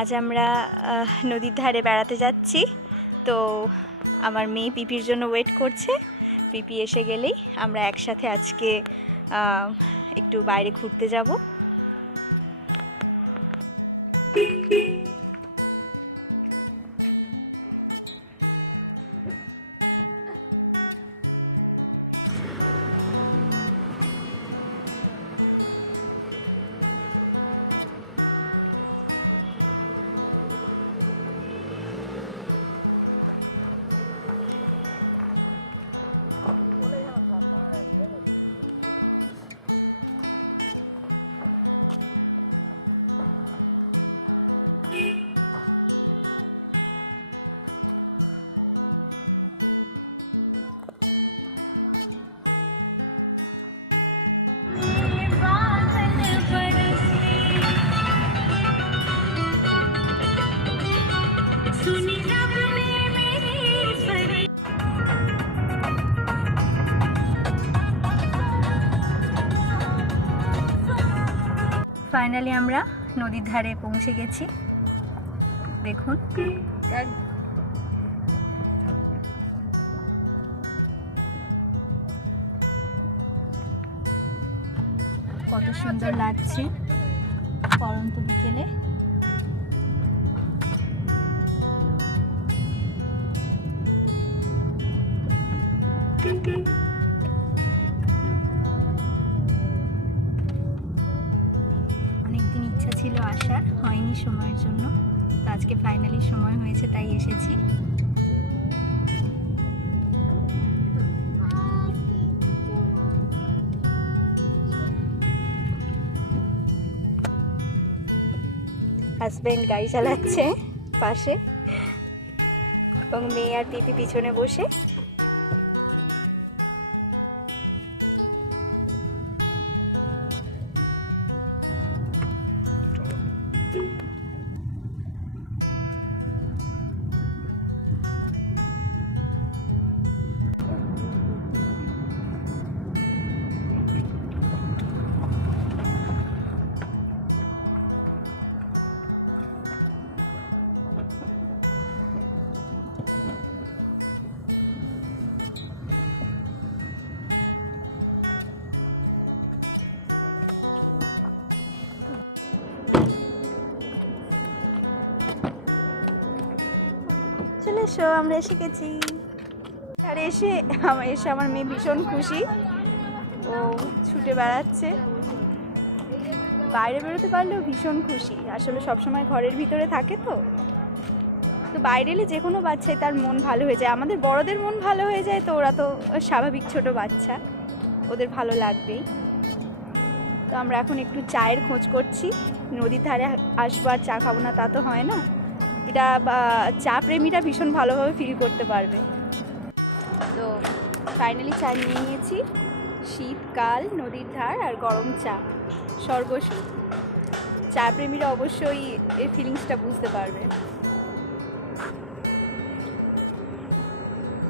আজ আমরা নদীর ধারে বেড়াতে যাচ্ছি। তো আমার মেয়ে পিপির জন্য ওয়েট করছে। পিপি এসে গেলেই আমরা একসাথে আজকে একটু বাইরে ঘুরতে যাব। ফাইনালি আমরা নদীর ধারে পৌঁছে গেছি। দেখুন। কত সুন্দর লাগছে। পরন্ত হাজবেন্ড গাড়ি চালাচ্ছে পাশে। এবং মেয়ে আর দিদি পিছনে বসে। আমরা এসে গেছি আর এসে আমার এসে আমার মেয়ে ভীষণ খুশি। ও ছুটে বেড়াচ্ছে। বাইরে বেরোতে পারলেও ভীষণ খুশি। আসলে সবসময় ঘরের ভিতরে থাকে তো। তো বাইরে এলে যে কোনো বাচ্চাই তার মন ভালো হয়ে যায়। আমাদের বড়দের মন ভালো হয়ে যায় তো, ওরা তো স্বাভাবিক ছোট বাচ্চা। ওদের ভালো লাগবেই। তো আমরা এখন একটু চায়ের খোঁজ করছি। নদীর ধারে আসব আর চা খাব না তা তো হয় না। এটা চা প্রেমীরা ভীষণ ভালোভাবে ফিল করতে পারবে। তো ফাইনালি চা নিয়ে নিয়েছি। শীতকাল, নদীর ধার আর গরম চা। সর্বস্ব চা প্রেমীরা অবশ্যই এই ফিলিংসটা বুঝতে পারবে।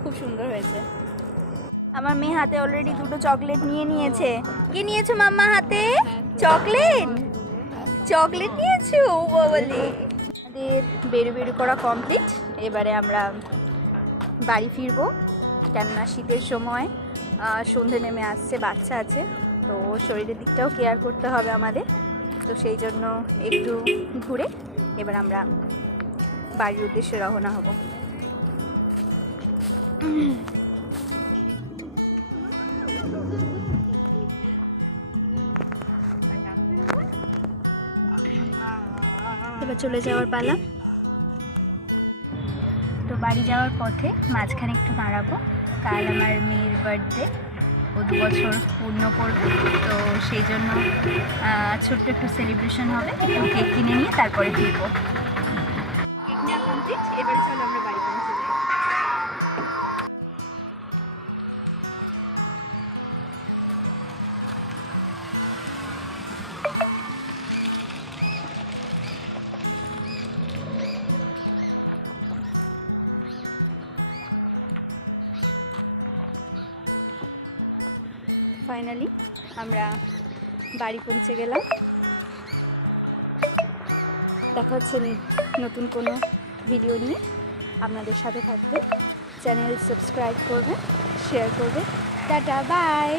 খুব সুন্দর হয়েছে। আমার মেয়ে হাতে অলরেডি দুটো চকলেট নিয়ে নিয়েছে। কি নিয়েছো মাম্মা হাতে? চকলেট চকলেট নিয়েছো? ও বাবালে বেরু বেরু করা কমপ্লিট এবারে আমরা বাড়ি ফিরবো। কেননা শীতের সময় সন্ধে নেমে আসছে, বাচ্চা আছে। তো শরীরের দিকটাও কেয়ার করতে হবে আমাদের। তো সেই জন্য একটু ঘুরে এবার আমরা বাড়ির উদ্দেশ্যে রওনা হব। চলে যাওয়ার পালা। বাড়ি যাওয়ার পথে মাঝখানে একটু দাঁড়াবো। কাল আমার মেয়ের বার্থডে প্রতি বছর পূর্ণ করব, তো সেই জন্য ছোট্ট একটু সেলিব্রেশন হবে। কেক কিনে নিয়ে তারপরে ফিরবো। বাড়ি পৌঁছে গেলাম। দেখা হচ্ছে নতুন কোনো ভিডিও নিয়ে। আপনাদের সাথে থাকবে। চ্যানেল সাবস্ক্রাইব করবে শেয়ার করবে। Tata bye